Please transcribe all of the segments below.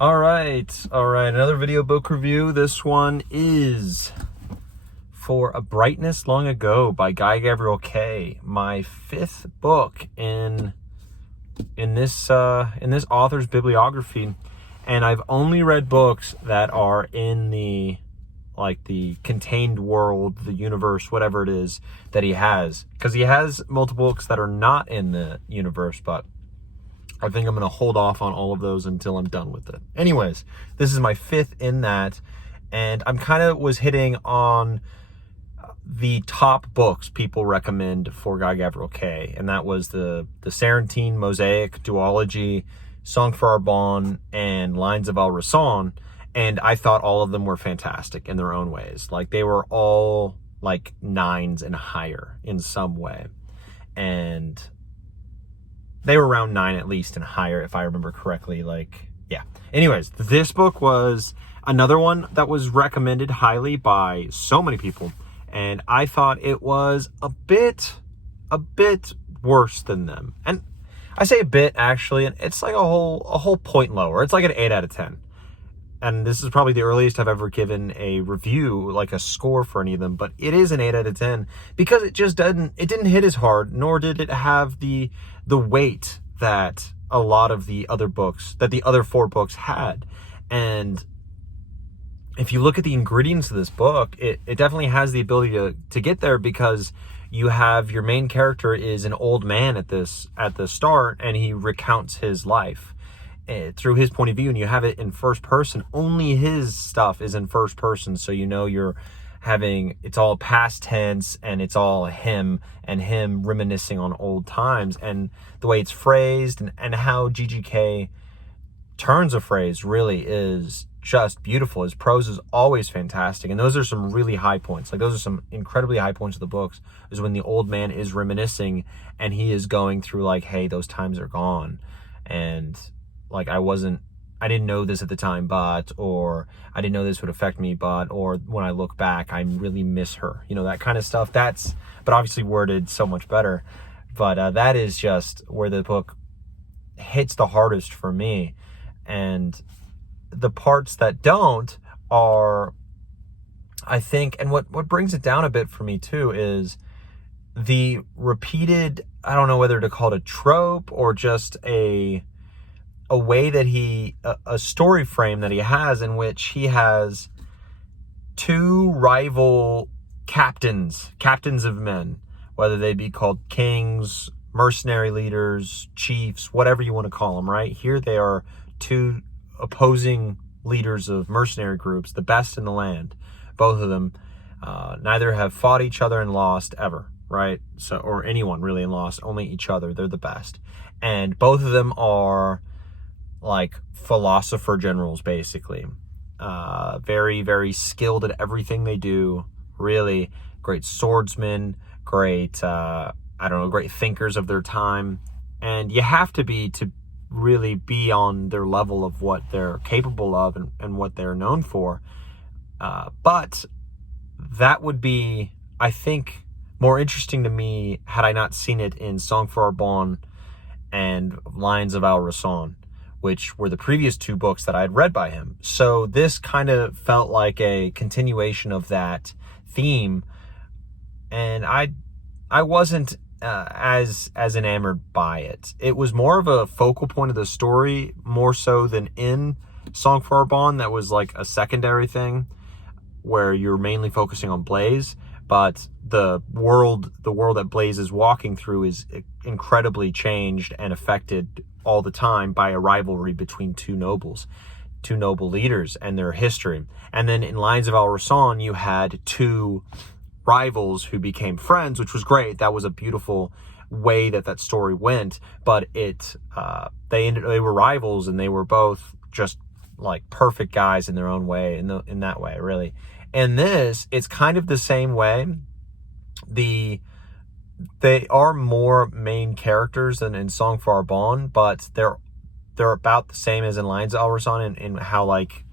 All right. Another video book review. This one is For A Brightness Long Ago by Gavriel K. My fifth book in this author's bibliography, and I've only read books that are in the contained world, the universe, whatever it is that he has, because he has multiple books that are not in the universe, but I think I'm going to hold off on all of those until I'm done with it. Anyways, this is my fifth in that, and I'm kind of was hitting on the top books people recommend for Gavriel K, and that was the Sarantine Mosaic duology, Song for Arbonne, and Lines of El Rason, and I thought all of them were fantastic in their own ways. Like, they were all like 9s and higher in some way, and they were around 9 at least and higher, if I remember correctly. Yeah. Anyways, this book was another one that was recommended highly by so many people, and I thought it was a bit worse than them. And I say a bit, actually, and it's like a whole point lower. It's like an 8 out of 10. And this is probably the earliest I've ever given a review, like a score for any of them, but it is an 8 out of 10 because it didn't hit as hard, nor did it have the weight that a lot of the other books, that the other 4 books had. And if you look at the ingredients of this book, it definitely has the ability to get there, because you have your main character is an old man at the start, and he recounts his life through his point of view, and you have it in first person. Only his stuff is in first person, so you're having, it's all past tense, and it's all him reminiscing on old times, and the way it's phrased and how GGK turns a phrase really is just beautiful. His prose is always fantastic, and those are some really high points. Like, those are some incredibly high points of the books, is when the old man is reminiscing and he is going through like, hey, those times are gone, and like, I didn't know this at the time, or I didn't know this would affect me, or when I look back, I really miss her. That kind of stuff. But obviously worded so much better. But that is just where the book hits the hardest for me. And the parts that don't are, I think, and what brings it down a bit for me too, is the repeated, I don't know whether to call it a trope or just a way that a story frame that he has, in which he has 2 rival captains of men, whether they be called kings, mercenary leaders, chiefs, whatever you want to call them, right? Here they are 2 opposing leaders of mercenary groups, the best in the land, both of them. Neither have fought each other and lost ever, right? So, or anyone really and lost, only each other. They're the best. And both of them are like philosopher generals, basically. Very, very skilled at everything they do. Really great swordsmen, great, great thinkers of their time. And you have to be to really be on their level of what they're capable of and what they're known for. But that would be, I think, more interesting to me had I not seen it in Song for Arbonne and Lines of El Rason, which were the previous 2 books that I had read by him. So this kind of felt like a continuation of that theme, and I wasn't as enamored by it. It was more of a focal point of the story, more so than in Song for Arbonne. That was like a secondary thing where you're mainly focusing on Blaise, but the world that Blaise is walking through is incredibly changed and affected all the time by a rivalry between 2 noble leaders and their history. And then in Lines of El Rason, you had 2 rivals who became friends, which was great. That was a beautiful way that story went. But they were rivals, and they were both just like perfect guys in their own way, in that way, really. And this, it's kind of the same way. They are more main characters than in Song for Arbonne, but they're about the same as in Lines of El Rason in how like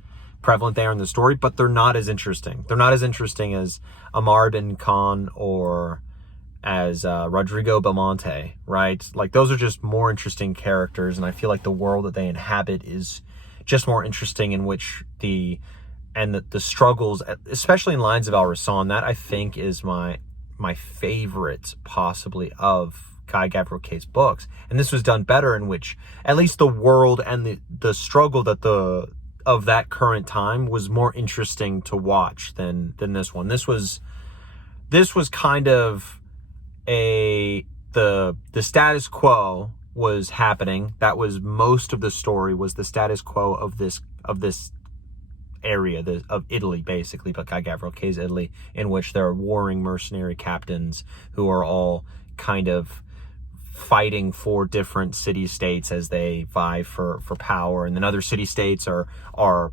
prevalent they are in the story, but they're not as interesting. They're not as interesting as Amar bin Khan or as Rodrigo Belmonte, right? Like, those are just more interesting characters, and I feel like the world that they inhabit is just more interesting, in which the struggles, especially in Lines of Al Rassan, that I think is my favorite possibly of Guy Gavriel Kay's books. And this was done better, in which at least the world and the struggle that of that current time was more interesting to watch than this one. This was kind of the status quo was happening. That was most of the story, was the status quo of this area of Italy, basically, but Guy Gavriel Kay's Italy, in which there are warring mercenary captains who are all kind of fighting for different city-states as they vie for power, and then other city-states are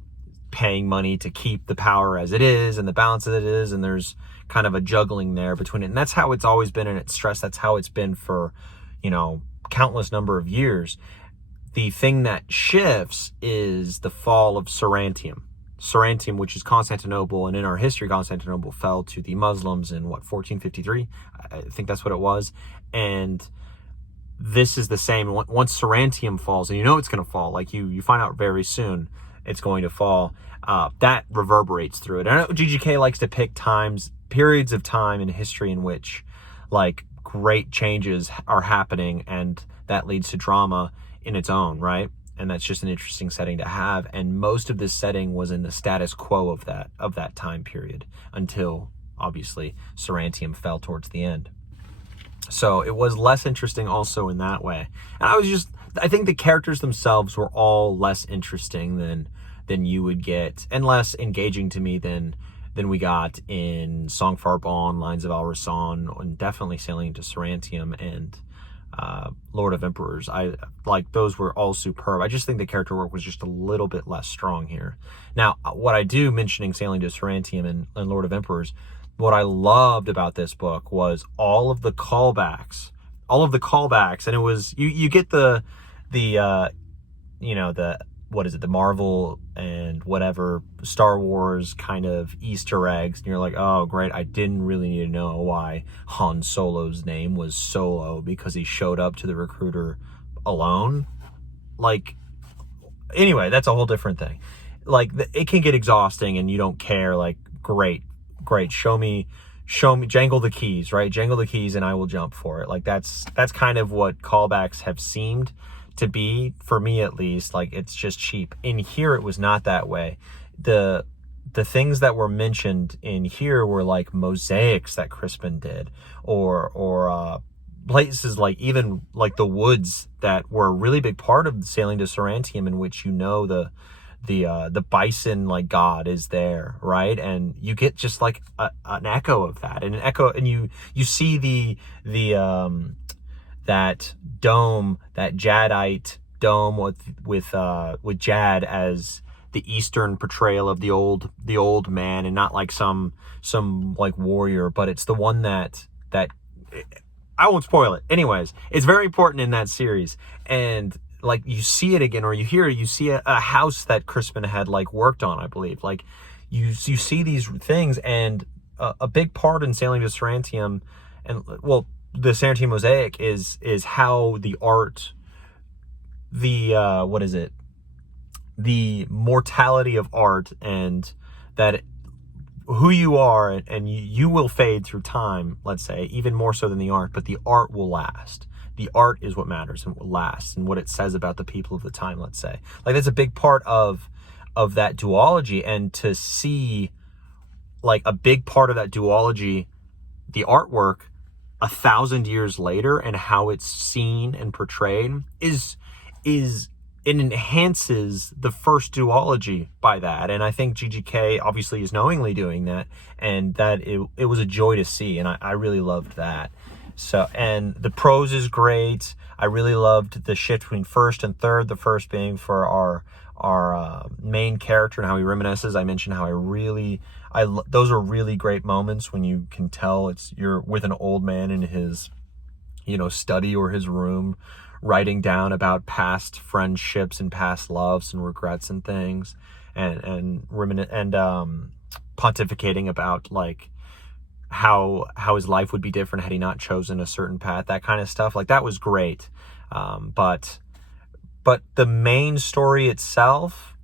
paying money to keep the power as it is and the balance that it is, and there's kind of a juggling there between it. And that's how it's always been in its stress. That's how it's been for, countless number of years. The thing that shifts is the fall of Sarantium. Sarantium, which is Constantinople, and in our history, Constantinople fell to the Muslims in 1453? I think that's what it was. And this is the same. Once Sarantium falls, and it's going to fall, like you find out very soon it's going to fall, that reverberates through it. I know GGK likes to pick periods of time in history in which like great changes are happening, and that leads to drama in its own right. And that's just an interesting setting to have. And most of this setting was in the status quo of that time period, until obviously Sarantium fell towards the end. So it was less interesting also in that way. And I think the characters themselves were all less interesting than you would get, and less engaging to me than we got in Song for Arbonne, Lines of Al Rassan, and definitely Sailing into Sarantium, and Lord of Emperors. Those were all superb. I just think the character work was just a little bit less strong here. Now, what I do, mentioning Sailing to Sarantium and Lord of Emperors, what I loved about this book was all of the callbacks, and it was, you get the Marvel and whatever Star Wars kind of Easter eggs, and you're like, oh great, I didn't really need to know why Han Solo's name was Solo, because he showed up to the recruiter alone. Anyway, that's a whole different thing. It can get exhausting and you don't care. Great, show me, jangle the keys, right? Jangle the keys and I will jump for it. That's kind of what callbacks have seemed to be, for me at least. It's just cheap. In here, it was not that way. The things that were mentioned in here were like mosaics that Crispin did, or places even the woods that were a really big part of Sailing to Sarantium, in which the bison god is there, right? And you get just an echo of that, and you see that dome, that Jadite dome with Jad as the Eastern portrayal of the old man, and not some warrior, but it's the one that I won't spoil it. Anyways, it's very important in that series. And you see it again, or you see a house that Crispin had worked on, I believe. You see these things, and a big part in Sailing to Sarantium, and the Sarantium mosaic is how the art, the mortality of art, and that who you are, and you will fade through time, let's say, even more so than the art, but the art will last. The art is what matters and will last, and what it says about the people of the time, let's say. That's a big part of that duology, and to see a big part of that duology, the artwork, 1,000 years later, and how it's seen and portrayed it enhances the first duology by that. And I think GGK obviously is knowingly doing that, and that it was a joy to see, and I really loved that. So, and the prose is great. I really loved the shift between first and third, the first being for our main character and how he reminisces. I mentioned how those are really great moments when you can tell you're with an old man in his study or his room, writing down about past friendships and past loves and regrets and things, and pontificating about how his life would be different had he not chosen a certain path, that kind of stuff. That was great. But the main story itself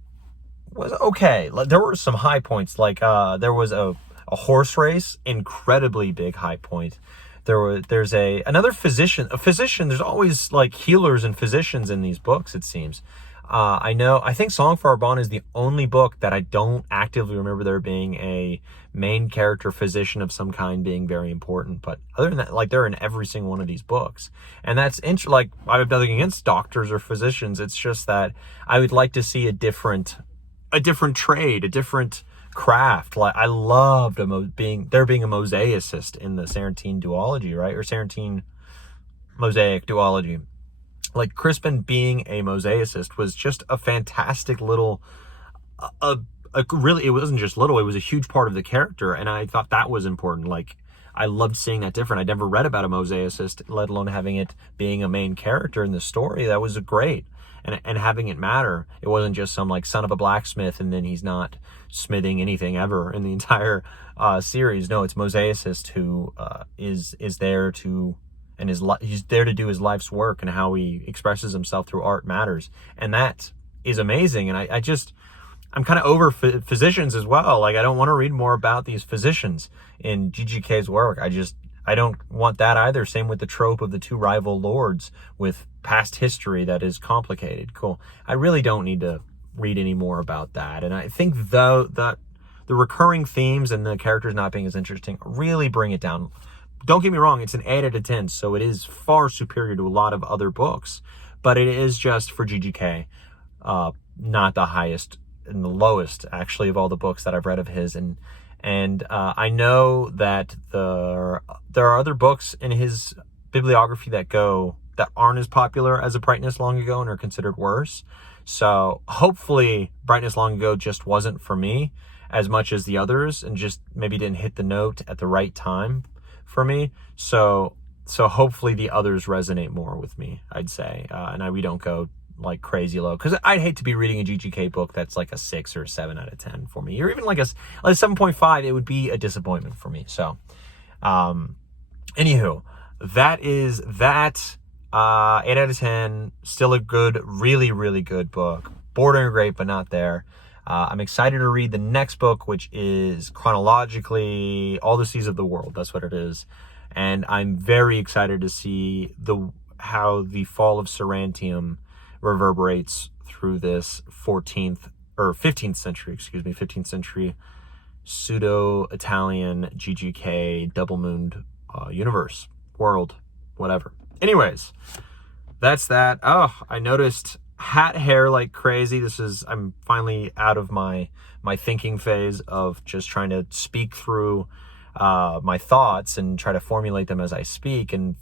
was okay. Like, there were some high points. Like there was a horse race, incredibly big high point. There's another physician. A physician. There's always like healers and physicians in these books, it seems. I think Song for Arbonne is the only book that I don't actively remember there being a main character physician of some kind being very important. But other than that, like, they're in every single one of these books. And that's like, I have nothing against doctors or physicians. It's just that I would like to see a different trade, a different craft. Like, I loved being a mosaicist in the Sarantine duology, right? Or Sarantine mosaic duology. Like, Crispin being a mosaicist was just a fantastic little, really, it wasn't just little, it was a huge part of the character. And I thought that was important. Like, I loved seeing that different. I'd never read about a mosaicist, let alone having it being a main character in the story. That was great. And having it matter. It wasn't just some like son of a blacksmith and then he's not smithing anything ever in the entire series. No, it's mosaicist who is there to, and he's there to do his life's work, and how he expresses himself through art matters. And that is amazing. And I'm kind of over physicians as well. Like, I don't want to read more about these physicians in GGK's work. I don't want that either. Same with the trope of the two rival lords with past history that is complicated. Cool. I really don't need to read any more about that. And I think though that the recurring themes and the characters not being as interesting really bring it down. Don't get me wrong, it's an 8 out of 10, so it is far superior to a lot of other books, but it is just, for GGK, not the highest and the lowest, actually, of all the books that I've read of his. And I know that there are other books in his bibliography that aren't as popular as A Brightness Long Ago and are considered worse. So hopefully Brightness Long Ago just wasn't for me as much as the others, and just maybe didn't hit the note at the right time for me. So hopefully the others resonate more with me, I'd say. And we don't go like crazy low, because I'd hate to be reading a GGK book that's like a 6 or 7 out of 10 for me, or even like a 7.5. It would be a disappointment for me. So anywho, that is that. 8 out of 10, still a good, really, really good book. Bordering great, but not there. I'm excited to read the next book, which is chronologically All the Seas of the World. That's what it is. And I'm very excited to see how the fall of Sarantium reverberates through this 15th century pseudo-Italian GGK double-mooned universe, world, whatever. Anyways, that's that. Oh, I noticed hat hair like crazy. I'm finally out of my thinking phase of just trying to speak through my thoughts and try to formulate them as I speak and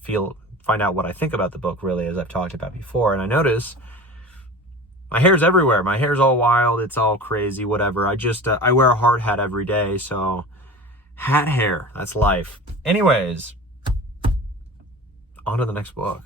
find out what I think about the book, really, as I've talked about before. And I notice my hair's everywhere. My hair's all wild. It's all crazy, whatever. I wear a hard hat every day, so hat hair, that's life. Anyways, on to the next book.